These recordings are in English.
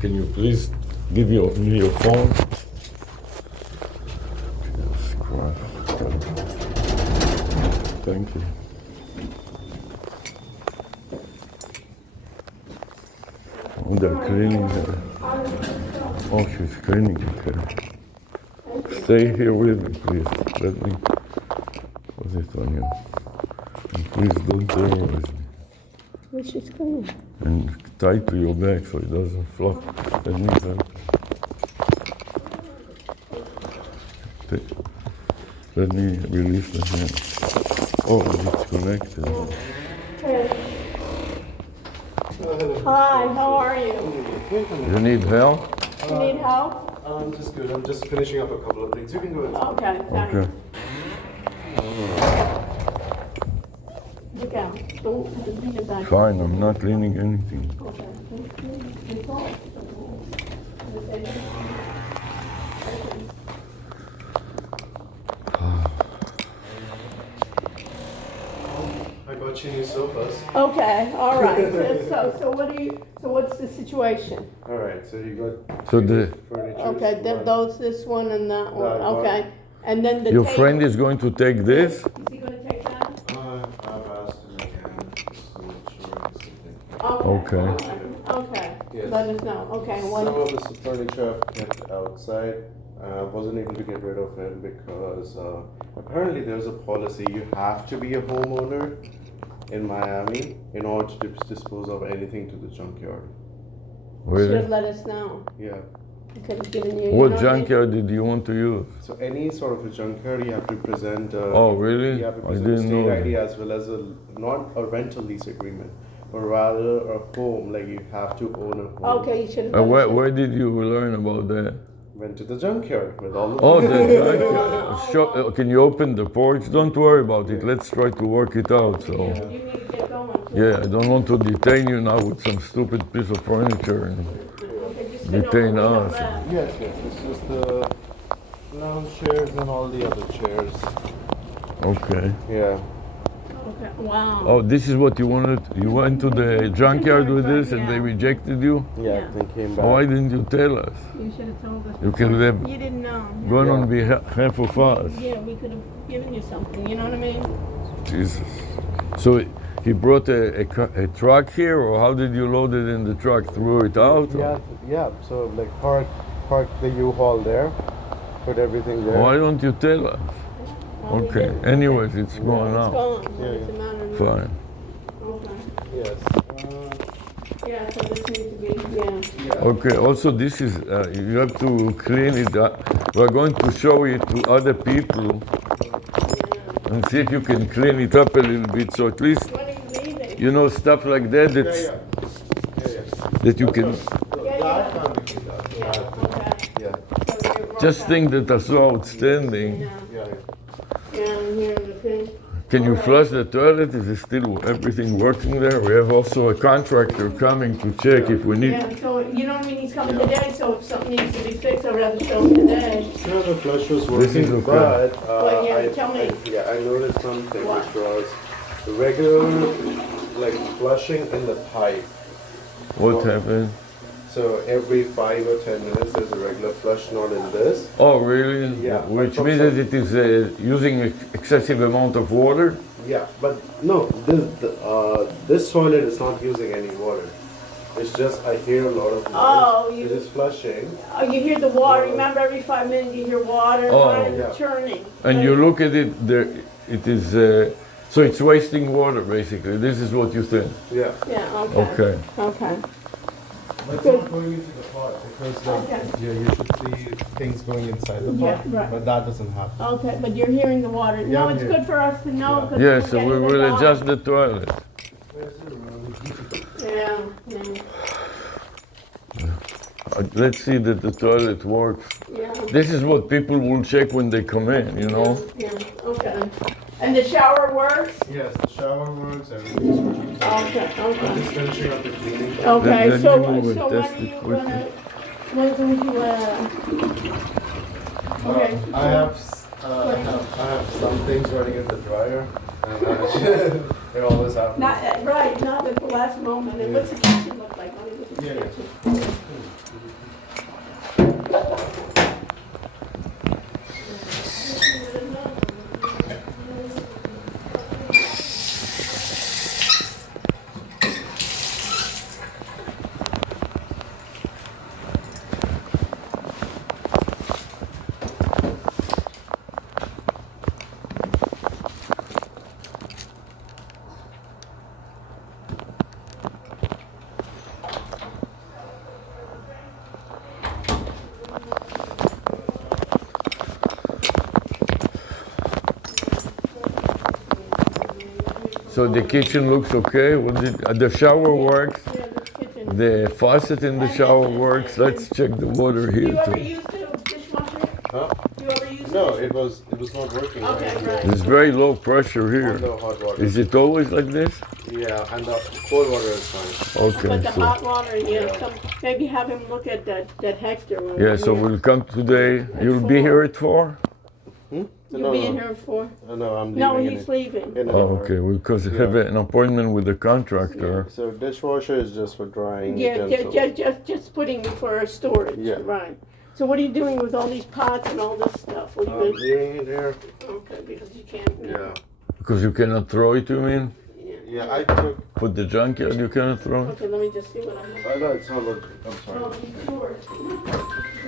Can you please give me your phone? Jesus Christ. Thank you. Oh, they're cleaning her. Oh, she's cleaning her. Stay here with me, please. Let me put it on you. And please don't terrorize me. Well, she's cleaning. And tie to your back so it doesn't flop. Let me help. Let me release the hand. Oh, it's connected. Hi, how are you? You need help? You need help? I'm just good. I'm just finishing up a couple of things. You can go inside. Okay, thanks. Okay. Look out. Don't lean it back. Fine, I'm not cleaning anything. Okay. I got you new sofas. Okay, all right. So what's the situation? All right. So you got So the furniture. Okay, this one and that one. That one. Okay. And then the your table. friend is going to take this? Is he going to take that? I've asked him again just to make sure he's something. Okay. Okay. Yes. Let us know. Okay. Some One. of the furniture I've kept outside. I wasn't able to get rid of it because apparently there's a policy you have to be a homeowner in Miami in order to dispose of anything to the junkyard. Should Really? have let us know. Yeah. We could have given you. What junkyard did you want to use? So any sort of a junkyard, you have to present. Oh, really? You have to I present a didn't state know ID that. as well as not a rental lease agreement, but rather a home. Like you have to own a home. Okay, you should have. Where did you learn about that? Went to the junkyard with all the. Oh, the junkyard. Can you open the porch? Don't worry about it. Let's try to work it out. So, You need to get going. yeah, I don't want to detain you now with some stupid piece of furniture and Okay, just detain gonna us. Yes, yes. It's just the lounge chairs and all the other chairs. Okay. Yeah. Okay. Wow. Oh, this is what you wanted? You went to the junkyard with this and they rejected you? Yeah. They came back. Why didn't you tell us? You should have told us. You could have You didn't know. gone on behalf of us. Yeah, we could have given you something. You know what I mean? Jesus. So he brought a truck here, or how did you load it in the truck? Threw it out? Yeah, yeah. So like park the U-Haul there, put everything there. Why don't you tell us? Well, we Okay. didn't. Anyways, it's going It's out. gone. What Yeah, does it matter now? Fine. Okay. Yes. Yeah, so this needs to be, yeah. Okay. Also, this is you have to clean it up. We're going to show it to other people and see if you can clean it up a little bit. So at least What are you leaving? you know stuff like that. Yeah, That's yeah. Yeah, that you can yeah. That can't be cleaned up. Yeah, okay. Yeah. So you're just okay. things that are so outstanding. Yeah, Yeah, yeah. yeah, and here the thing. Can you Alright. flush the toilet? Is it still everything working there? We have also a contractor coming to check if we need. Yeah, so you know what I mean, he's coming today, so if something needs to be fixed, I'd rather show him today. Sure, the flush was This is working, okay. but Well, yeah, tell me. I noticed something What? which was the regular like flushing in the pipe. What happened? So every 5 or 10 minutes there's a regular flush, not in this. Oh, really? Yeah, Which from means some- that it is using excessive amount of water? Yeah, but no, this toilet is not using any water. It's just I hear a lot of noise. Oh, It is flushing. Oh, you hear the water, remember every 5 minutes you hear water, Oh. and Yeah. churning. And you look at it, there, it is, so it's wasting water basically. This is what you think. Yeah. Yeah, okay. Okay. Okay. But it's Good. not going into the pot because Okay. you should see things going inside the pot. Yeah, right. But that doesn't happen. Okay, but you're hearing the water. Yeah, No, I'm it's here. good for us to know. Yeah. 'cause Yeah, we're so we getting will it adjust on. the toilet. Yeah, yeah, Let's see that the toilet works. yeah. This is what people will check when they come in, you know? Yeah, okay. And the shower works? Yes, the shower works, everything's working. Okay, I'm okay. just finishing up the cleaning. Okay, Let so, me move and so when test are it you quickly. gonna, when do you, okay. I have some things running in the dryer. And it always happens. Not, right, not at the last moment. And what's the kitchen look like? Let me just Yeah. So the kitchen looks okay. The shower works. Yeah, the kitchen. The faucet in the shower works. Let's check the water Do you here ever too. use the dishwasher? Huh? Do you ever use the No, dishwasher? it was not working. Okay, right? right. There's very low pressure On here. the hot water. Is it always like this? Yeah, and the cold water is fine. Okay, But the so hot water, maybe have him look at that Hector one. yeah, so we'll come today. You'll be here at 4? You'll be in here for? No, I'm leaving. No, in he's it- leaving. in an Oh, hour. okay. Because we have an appointment with the contractor. So dishwasher is just for drying Yeah, utensils. just putting it for storage, Yeah. right. So what are you doing with all these pots and all this stuff? What are I'm you leaving it here. okay, because you can't. Yeah. Because you cannot throw it, you mean? Yeah, I took. Put the junkyard, you cannot throw it? Okay, let me just see what I'm looking I know it's not what. I'm sorry. Oh, be sure.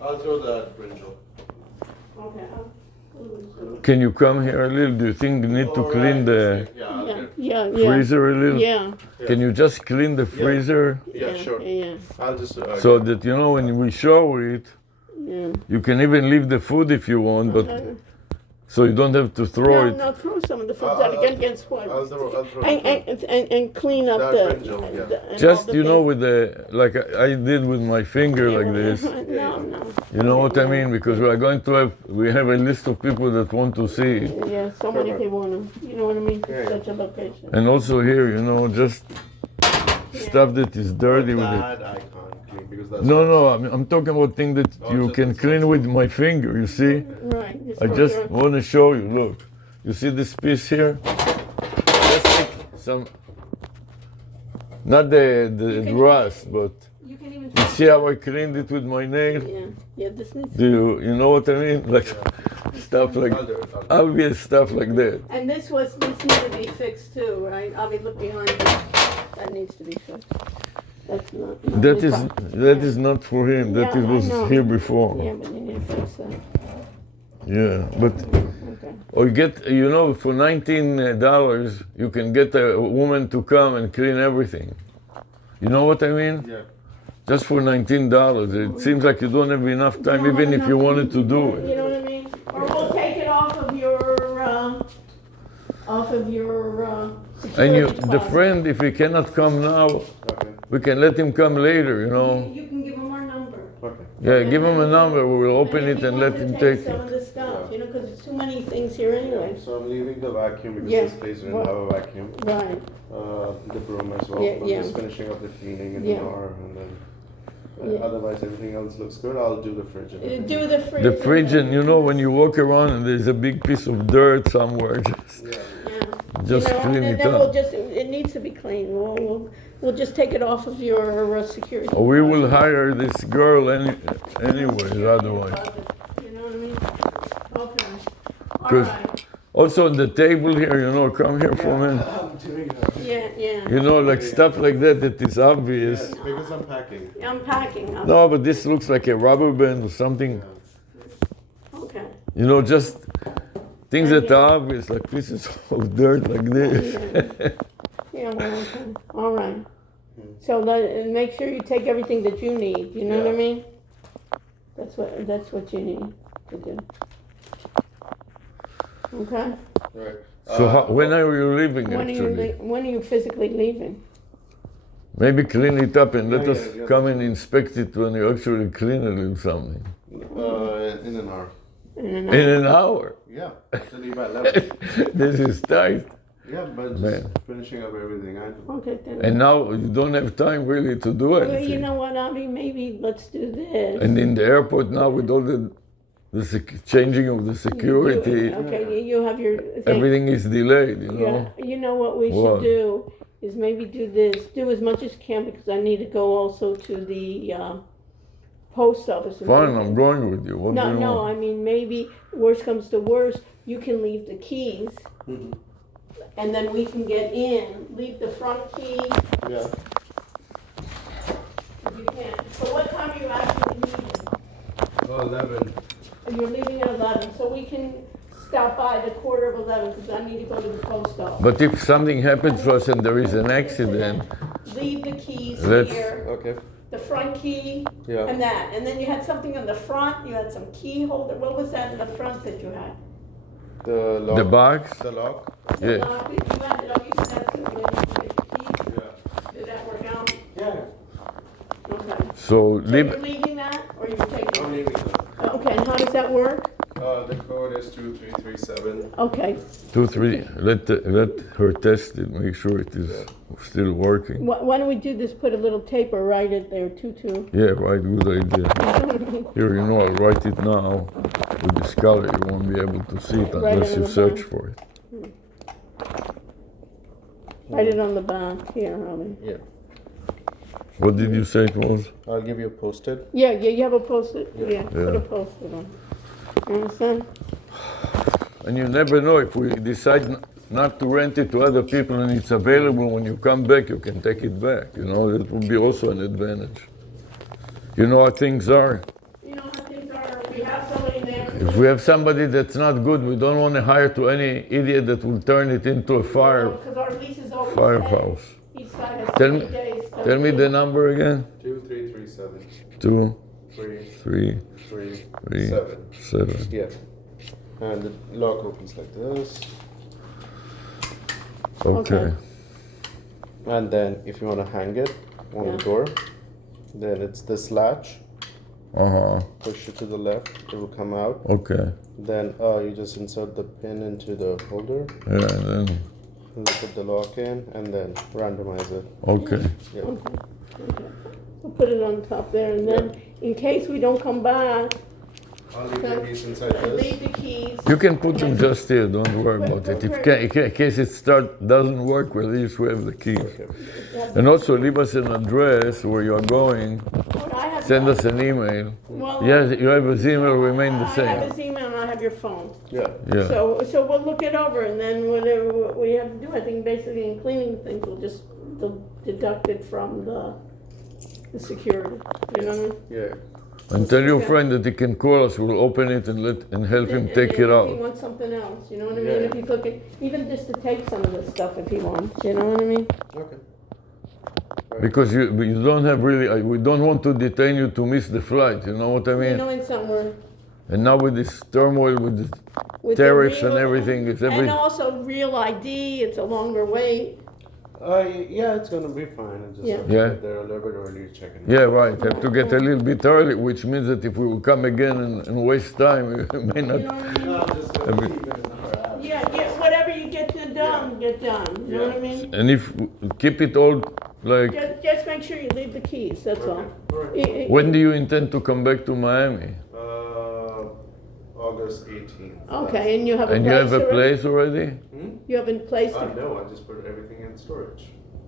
I'll throw that brinjal. Okay. Can you come here a little? Do you think you need to clean the Yeah, I'll Yeah, get- yeah, yeah. freezer a little? Yeah. Can you just clean the freezer Yeah, sure. Yeah, I'll just. so that you know when we show it, yeah. you can even leave the food if you want, but so you don't have to throw No, it. no, throw some of the food out again, get spoiled. I'll throw And clean up That the. brinjal, yeah. and Just all the you know things. with the like I did with my finger like this. No, no. You know what I mean? Because we have a list of people that want to see it. Yeah, so many people wanna, you know what I mean? Yeah, yeah. Such a location. And also here, you know, just stuff that is dirty with it. That I can't clean because that's. No, I'm talking about things that you just can the clean with my finger, you see? Right. I just want to show you, look. You see this piece here? Just take some, not the rust, but You can even. you see how I cleaned it with my nail? Yeah, this needs. Do you know what I mean? Like stuff like, I'll do it. I'll do it. obvious stuff like that. And this needed to be fixed too, right? I'll be look behind you. That needs to be fixed. That's not. That is not for him, that Yeah, it I was know. here before. Yeah, but you need to fix that. Yeah, but Okay. or you know, for $19, you can get a woman to come and clean everything. You know what I mean? Yeah. Just for $19. It seems like you don't have enough time, You don't even have if you enough- wanted to do You it. know what I mean? Or we'll take it off of your And security the deposit. friend, if he cannot come now, Okay. we can let him come later, you know? You can give him our number. Okay. Yeah, give him a number, we will open if it he and let wants to him take some it. of the stuff, you know, because there's too many things here anyway. So I'm leaving the vacuum because Yeah. this place didn't have a vacuum. Right. The broom as well. Yeah, I'm yeah. just finishing up the cleaning in Yeah. an hour and then. Yeah. Otherwise, everything else looks good. I'll do the fridge. And everything. Do the fridge. The fridge, and you know, when you walk around and there's a big piece of dirt somewhere, Yeah. just You know, clean and it then we'll up. just, it needs to be clean. We'll just take it off of your security. Or we will hire this girl anyways, otherwise. You know what I mean? Okay. All 'Cause- right. Also on the table here, you know, come here for a minute. I'm doing that. Yeah. You know, like stuff like that is obvious. Yes, because I'm packing. I'm packing. No, but this looks like a rubber band or something. Okay. You know, just things that are obvious, like pieces of dirt like this. Yeah, well, okay. All right. So make sure you take everything that you need. You know what I Yeah. mean? That's what you need to do. Okay. Right. So when are you leaving actually? When are you physically leaving? Maybe clean it up and let Yeah, us yeah. come and inspect it when you actually clean it or something. In an hour. In In an hour. Yeah. To leave at 11. This is tight. Yeah, but just Man. finishing up everything. Okay, then. And now you don't have time really to do Well, you anything. know what, Abby? Maybe let's do this. And in the airport now with all the changing of the security, Okay, you have your thing. everything is delayed, you know? Yeah, you know what we What? should do is maybe do this, do as much as you can, because I need to go also to the post office. and Fine, do- I'm going with you. What do No, you no, want? I mean, maybe worst comes to worst, you can leave the keys, Mhm. and then we can get in, leave the front key, Yeah. if you can. So what time are you actually leaving? 11. You're leaving at 11, so we can stop by the 11:15, because I need to go to the post office. But if something happens to us and there is an accident, Leave the keys Let's- here, Okay. the front key, Yeah. and that. And then you had something on the front, you had some key holder. What was that in the front that you had? The lock. the box, The lock. The yeah. lock, you had it, you said that's the way you get your key. Yeah. Did that work out? Yeah. Okay. So So leave, you're leaving that, or you're taking I'm it? leaving now. Okay, and how does that work? The code is 2337. Okay. 2, 3, let her test it, make sure it is still working. Why don't we do this, put a little taper right it there, 22. Yeah, right, good idea. Here, you know, I'll write it now. With this color, you won't be able to see it Write it unless on you the search back. for it. Write it on the back here, Robbie. Yeah. What did you say it was? I'll give you a post-it. Yeah, you have a post-it? Yeah, put Yeah. a post-it on. You understand? And you never know if we decide not to rent it to other people and it's available when you come back, you can take it back. You know, that would be also an advantage. You know how things are. You know how things are, we have somebody there. If we have somebody that's not good, we don't want to hire to any idiot that will turn it into a Because our lease is over. firehouse. Each side has Tell 30 me- days. Tell me the number again. 2337. 2, 3, 3, 3, 3, 7. 7. Yeah. And the lock opens like this. Okay. And then if you want to hang it on Yeah. the door, then it's this latch. Uh-huh. Push it to the left, it will come out. Okay. Then you just insert the pin into the holder, Yeah, and then, and put the lock in, and then randomize it. okay. Yeah. Okay. We'll put it on top there, and then in case we don't come back, I'll leave the keys inside this. leave the keys. You can put them just here, don't worry about it. In case it doesn't work, well, at least we have the keys. Okay. And also leave us an address where you are going. What I have- Send us an email. Well, Yes, you have his email remain the I have same. his email and I have your phone. Yeah. Yeah. So we'll look it over, and then whatever we have to do, I think basically in cleaning things, we'll just deduct it from the security, you know what I mean? Yeah. And tell your friend that he can call us, we'll open it and help him And take then it if he out. wants something else, you know what I mean? Yeah. If he's looking, even just to take some of this stuff if he wants, you know what I mean? Okay. Because you don't have really, we don't want to detain you to miss the flight, you know what I You mean? know, in somewhere. And now with this turmoil, with the With the tariffs and real- everything, it's And also real ID, it's a longer wait. Yeah, it's gonna be fine. I just Yeah. have to Yeah. get there a little bit early, check in. Yeah, right. Have to get a little bit early, which means that if we will come again and waste time, we may You not. know what I mean? No, I'm just I gonna mean- keep it in our app. Yeah, whatever you get done, get done, you know what I mean? And if keep it all like. Just make sure you leave the keys, that's all. Right. When do you intend to come back to Miami? August 18th. Okay, and you have a place And you have a already? place already? You have a place to. No, I just put everything in storage.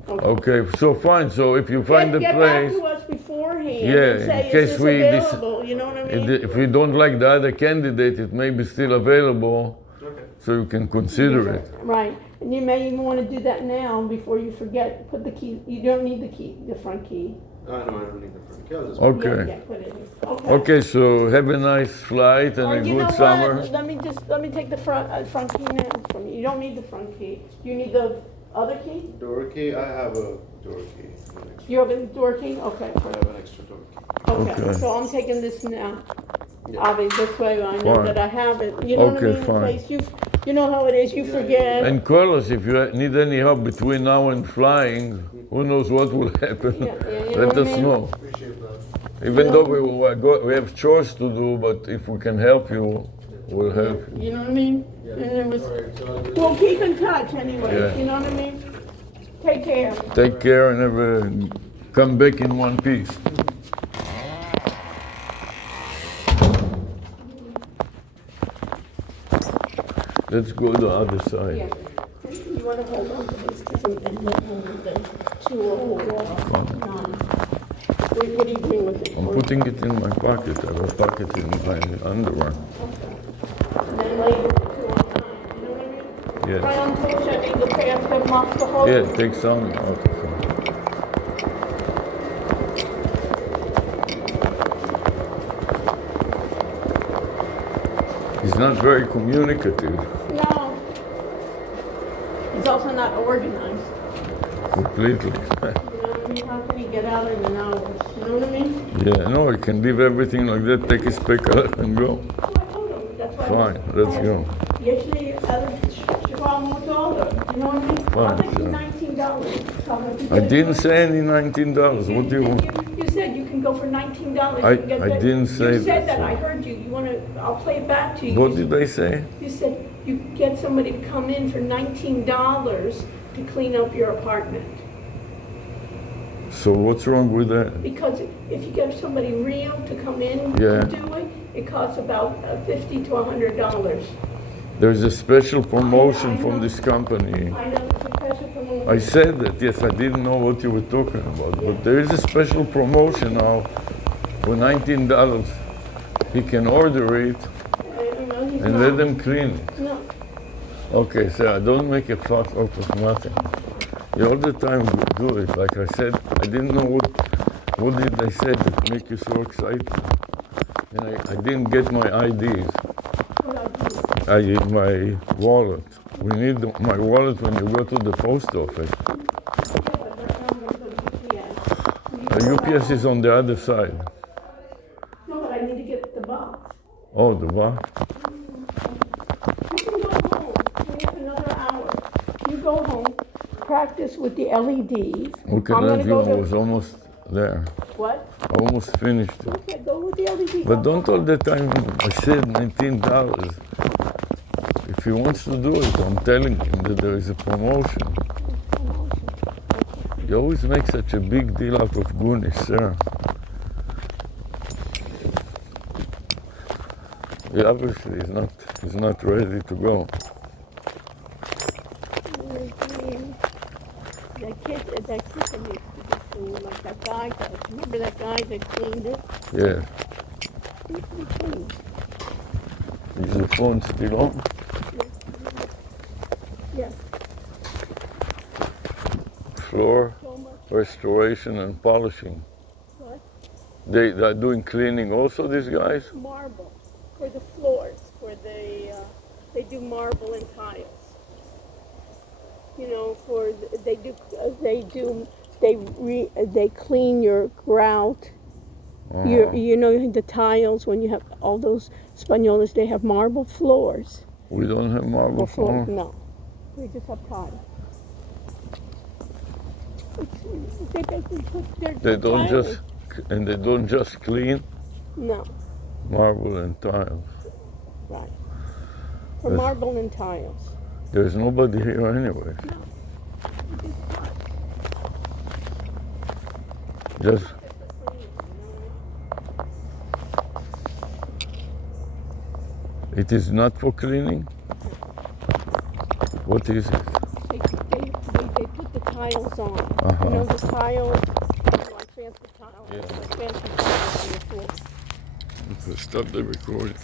Okay, so fine. So if you find a Get place, back to us beforehand Yeah, and say, in case is this we available, you know what I mean? if we don't like the other candidate, it may be still available, Okay. so you can consider it. Right, and you may even wanna do that now before you forget, put the key, you don't need the key, the front key. No, I don't need the front key. I'll just Okay. Yeah, put it in. Okay, so have a nice flight and Or a you know good summer. what, let me take the front key now from you, you don't need the front key, you need the other key? door key. I have a door key. You have a door key, okay, I have an extra door key. okay, Okay. so I'm taking this now. Yeah. Avi, this way I know Fine. that I have it, you know what I Okay, mean, fine. in case you know how it is, you forget. And call us if you need any help between now and flying. Who knows what will happen? Yeah, you know Let what I us mean? know. Appreciate that. Even though we have chores to do, but if we can help you, we'll help you. You know what I mean? And it was, Alright, so I'll do we'll keep in touch anyway, Yeah. you know what I mean? Take care. Take care and come back in one piece. Let's go to the other Yeah. side. You wanna hold on to these, and then hold the two or none. What do you bring with it? I'm putting it in my pocket. I have a pocket in my underwear. And then later, two or nine, you know what I mean? Yes. Try on touch, I need the pair of marks to hold. Yeah, take some out of it. He's not very communicative. No. He's also not organized. Completely. You know what I mean? How can he get out in an hour? You know what I mean? Yeah, no, he can leave everything like that, take his picker and go. Oh, I told him. That's why. Fine, let's go. Yesterday, $19, you know what I mean? Fine, I'll take you sure. $19. I didn't say any $19. What do you want? You said you can go for $19. I- You can get I that. didn't say You said that, that. I so- heard you. You want to? I'll play it back to you. What did I say? You said you could get somebody to come in for $19 to clean up your apartment. So what's wrong with that? Because if you get somebody real to come in Yeah. to do it, it costs about $50 to $100. There's a special promotion I from know. this company. I know it's a special promotion. I said that, yes, I didn't know what you were talking about, but there is a special promotion now for $19. He can order it You know, he's and not. let them clean it. No. Okay, so I don't make a fuss out of nothing. You all the time do it. Like I said, I didn't know what did they say that make you so excited. And I didn't get my IDs. What I do. My wallet. We need my wallet when you go to the post office. The UPS is on the other side. No, but I need to get the box. Oh, the what? You can go home. We have another hour. You go home, practice with the LEDs. Okay, I'm gonna that go I to was almost there. what? I almost finished it. Okay, go with the LEDs. But don't all the time I said $19. If he wants to do it, I'm telling him that there is a promotion. You always make such a big deal out of goonies, sir. He obviously is not ready to go. That kid that used to do like that guy does. Remember that guy that cleaned it? Yeah. He cleaned. Is the phone still on? Yes. Floor So much. restoration and polishing. What? They're doing cleaning also, these guys? Marble for the floors, where they do marble and tiles. You know, they clean your grout. You know the tiles when you have all those Spagnolas, they have marble floors. We don't have marble floor. No, we just have tiles. They basically put their They don't tiles. they don't just clean No, marble and tiles. right. For Yes. marble and tiles. There's nobody here anyway. Just it is not for cleaning? What is it? They put the tiles on. Uh-huh. You know the tiles, like fancy tiles, Yeah. like fancy tiles on the floor. Okay, stop the recording.